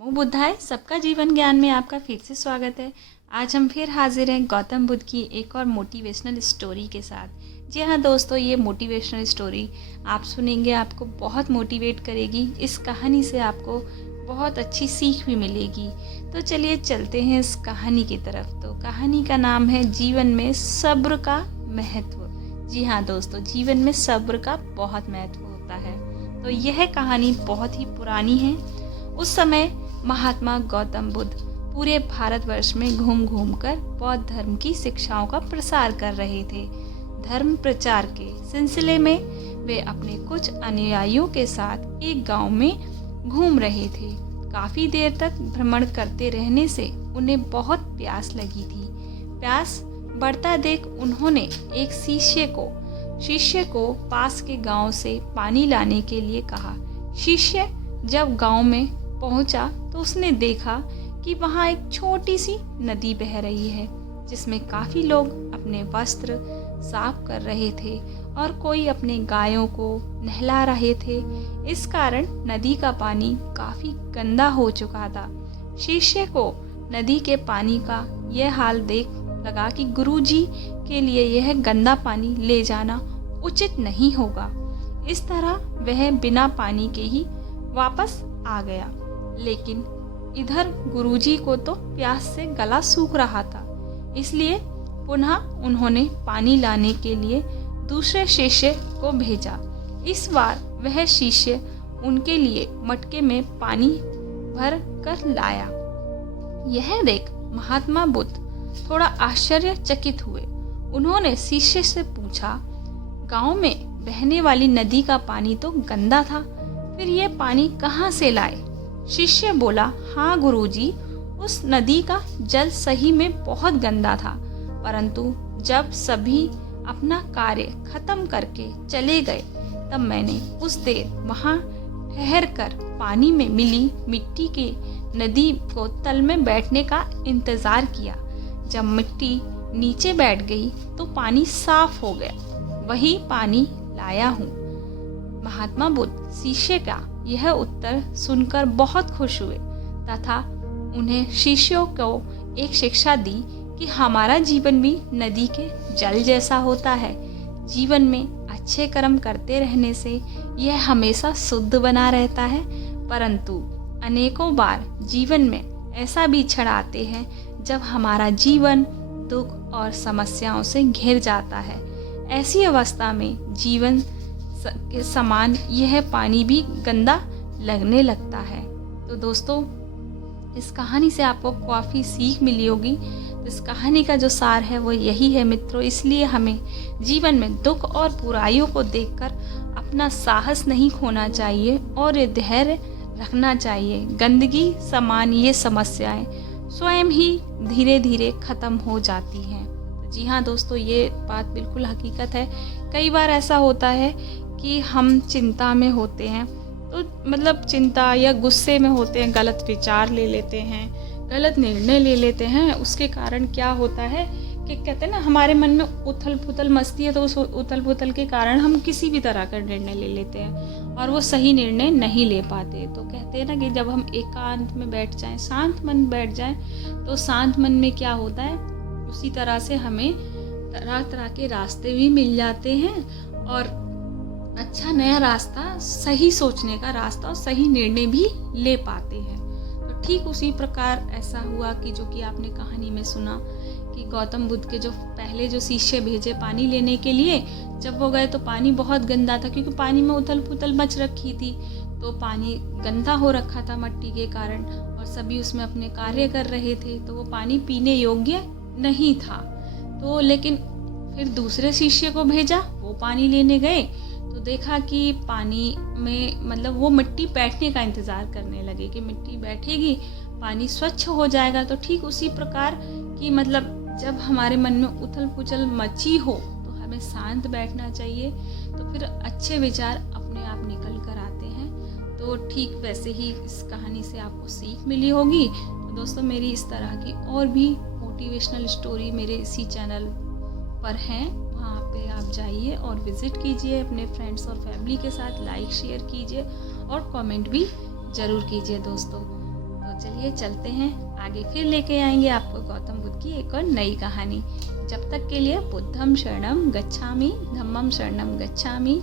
नमो बुद्धाय। सबका जीवन ज्ञान में आपका फिर से स्वागत है। आज हम फिर हाजिर हैं गौतम बुद्ध की एक और मोटिवेशनल स्टोरी के साथ। जी हाँ दोस्तों, ये मोटिवेशनल स्टोरी आप सुनेंगे, आपको बहुत मोटिवेट करेगी। इस कहानी से आपको बहुत अच्छी सीख भी मिलेगी। तो चलिए चलते हैं इस कहानी की तरफ। तो कहानी का नाम है जीवन में सब्र का महत्व। जी हाँ दोस्तों, जीवन में सब्र का बहुत महत्व होता है। तो यह कहानी बहुत ही पुरानी है। उस समय महात्मा गौतम बुद्ध पूरे भारतवर्ष में घूम घूम कर बौद्ध धर्म की शिक्षाओं का प्रसार कर रहे थे। धर्म प्रचार के सिलसिले में वे अपने कुछ अनुयायियों के साथ एक गांव में घूम रहे थे। काफी देर तक भ्रमण करते रहने से उन्हें बहुत प्यास लगी थी। प्यास बढ़ता देख उन्होंने एक शिष्य को पास के गांव से पानी लाने के लिए कहा। शिष्य जब गांव में पहुंचा तो उसने देखा कि वहां एक छोटी सी नदी बह रही है, जिसमें काफी लोग अपने वस्त्र साफ कर रहे थे और कोई अपने गायों को नहला रहे थे। इस कारण नदी का पानी काफी गंदा हो चुका था। शिष्य को नदी के पानी का यह हाल देख लगा कि गुरुजी के लिए यह गंदा पानी ले जाना उचित नहीं होगा। इस तरह वह बिना पानी के ही वापस आ गया। लेकिन इधर गुरुजी को तो प्यास से गला सूख रहा था, इसलिए पुनः उन्होंने पानी लाने के लिए दूसरे शिष्य को भेजा। इस बार वह शिष्य उनके लिए मटके में पानी भर कर लाया। यह देख महात्मा बुद्ध थोड़ा आश्चर्यचकित हुए। उन्होंने शिष्य से पूछा, गांव में बहने वाली नदी का पानी तो गंदा था, फिर यह पानी कहाँ से लाए? शिष्य बोला, हाँ गुरुजी, उस नदी का जल सही में बहुत गंदा था, परंतु जब सभी अपना कार्य खत्म करके चले गए तब मैंने कुछ देर वहां ठहर कर पानी में मिली मिट्टी के नदी को तल में बैठने का इंतजार किया। जब मिट्टी नीचे बैठ गई तो पानी साफ हो गया। वही पानी लाया हूँ। महात्मा बुद्ध शिष्य का यह उत्तर सुनकर बहुत खुश हुए तथा उन्हें शिष्यों को एक शिक्षा दी कि हमारा जीवन भी नदी के जल जैसा होता है। जीवन में अच्छे कर्म करते रहने से यह हमेशा शुद्ध बना रहता है, परंतु अनेकों बार जीवन में ऐसा भी क्षण आते हैं जब हमारा जीवन दुख और समस्याओं से घिर जाता है। ऐसी अवस्था में जीवन के समान यह पानी भी गंदा लगने लगता है। तो दोस्तों, इस कहानी से आपको काफ़ी सीख मिली होगी। इस कहानी का जो सार है वो यही है मित्रों, इसलिए हमें जीवन में दुख और बुराइयों को देखकर अपना साहस नहीं खोना चाहिए और ये धैर्य रखना चाहिए। गंदगी समान ये समस्याएं स्वयं ही धीरे धीरे खत्म हो जाती हैं। तो जी हाँ दोस्तों, ये बात बिल्कुल हकीकत है। कई बार ऐसा होता है कि हम चिंता में होते हैं, तो मतलब चिंता या गुस्से में होते हैं, गलत विचार ले लेते हैं, गलत निर्णय ले लेते हैं। उसके कारण क्या होता है कि कहते हैं ना, हमारे मन में उथल पुथल मचती है, तो उस उथल पुथल के कारण हम किसी भी तरह का निर्णय ले लेते हैं और वो सही निर्णय नहीं ले पाते। तो कहते हैं ना कि जब हम एकांत में बैठ जाएं, शांत मन बैठ जाएं, तो शांत मन में क्या होता है, उसी तरह से हमें तरह तरह के रास्ते भी मिल जाते हैं और अच्छा नया रास्ता, सही सोचने का रास्ता और सही निर्णय भी ले पाते हैं। तो ठीक उसी प्रकार ऐसा हुआ कि जो कि आपने कहानी में सुना कि गौतम बुद्ध के जो पहले जो शिष्य भेजे पानी लेने के लिए, जब वो गए तो पानी बहुत गंदा था, क्योंकि पानी में उथल पुथल मच रखी थी। तो पानी गंदा हो रखा था मट्टी के कारण और सभी उसमें अपने कार्य कर रहे थे, तो वो पानी पीने योग्य नहीं था। तो लेकिन फिर दूसरे शिष्य को भेजा, वो पानी लेने गए तो देखा कि पानी में मतलब वो मिट्टी बैठने का इंतज़ार करने लगे कि मिट्टी बैठेगी, पानी स्वच्छ हो जाएगा। तो ठीक उसी प्रकार की मतलब जब हमारे मन में उथल पुथल मची हो तो हमें शांत बैठना चाहिए, तो फिर अच्छे विचार अपने आप निकल कर आते हैं। तो ठीक वैसे ही इस कहानी से आपको सीख मिली होगी। तो दोस्तों, मेरी इस तरह की और भी मोटिवेशनल स्टोरी मेरे इसी चैनल पर हैं, वहाँ पे आप जाइए और विज़िट कीजिए। अपने फ्रेंड्स और फैमिली के साथ लाइक शेयर कीजिए और कमेंट भी ज़रूर कीजिए दोस्तों। तो चलिए चलते हैं, आगे फिर लेके आएंगे आपको गौतम बुद्ध की एक और नई कहानी। जब तक के लिए बुद्धम शरणम गच्छामि, धम्मम शरणम गच्छामि,